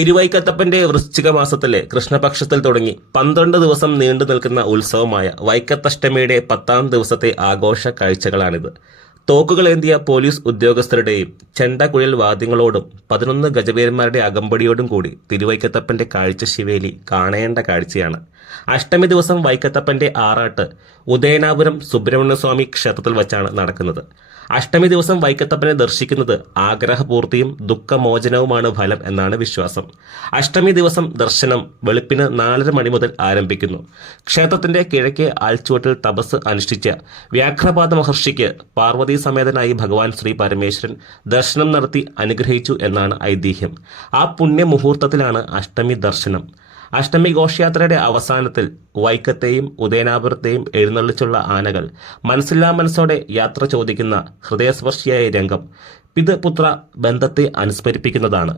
തിരുവൈക്കത്തപ്പന്റെ വൃശ്ചിക മാസത്തിലെ കൃഷ്ണപക്ഷത്തിൽ തുടങ്ങി പന്ത്രണ്ട് ദിവസം നീണ്ടു നിൽക്കുന്ന ഉത്സവമായ വൈക്കത്തഷ്ടമിയുടെ പത്താം ദിവസത്തെ ആഘോഷ കാഴ്ചകളാണിത്. തോക്കുകളേന്തിയ പോലീസ് ഉദ്യോഗസ്ഥരുടെയും ചെണ്ടകുഴൽ വാദ്യങ്ങളോടും പതിനൊന്ന് ഗജവീരന്മാരുടെ അകമ്പടിയോടും കൂടി തിരുവൈക്കത്തപ്പന്റെ കാഴ്ച ശിവേലി കാണേണ്ട കാഴ്ചയാണ്. അഷ്ടമി ദിവസം വൈക്കത്തപ്പന്റെ ആറാട്ട് ഉദയനാപുരം സുബ്രഹ്മണ്യസ്വാമി ക്ഷേത്രത്തിൽ വച്ചാണ് നടക്കുന്നത്. അഷ്ടമി ദിവസം വൈക്കത്തപ്പനെ ദർശിക്കുന്നത് ആഗ്രഹപൂർത്തിയും ദുഃഖമോചനവുമാണ് ഫലം എന്നാണ് വിശ്വാസം. അഷ്ടമി ദിവസം ദർശനം വെളുപ്പിന് നാലര മണി മുതൽ ആരംഭിക്കുന്നു. ക്ഷേത്രത്തിന്റെ കിഴക്കേ ആൽച്ചുവട്ടിൽ തപസ് അനുഷ്ഠിച്ച വ്യാഘ്രപാദ മഹർഷിക്ക് പാർവതീ സമേതനായി ഭഗവാൻ ശ്രീ പരമേശ്വരൻ ദർശനം നടത്തി അനുഗ്രഹിച്ചു എന്നാണ് ഐതിഹ്യം. ആ പുണ്യ മുഹൂർത്തത്തിലാണ് അഷ്ടമി ദർശനം. അഷ്ടമി ഘോഷയാത്രയുടെ അവസാനത്തിൽ വൈക്കത്തെയും ഉദയനാപുരത്തെയും എഴുന്നള്ളിച്ചുള്ള ആനകൾ മനസ്സില്ലാ മനസ്സോടെ യാത്ര ചോദിക്കുന്ന ഹൃദയസ്പർശിയായ രംഗം. പിതൃപുത്ര ബന്ധത്തെ അനുസ്മരിപ്പിക്കുന്നതാണ്.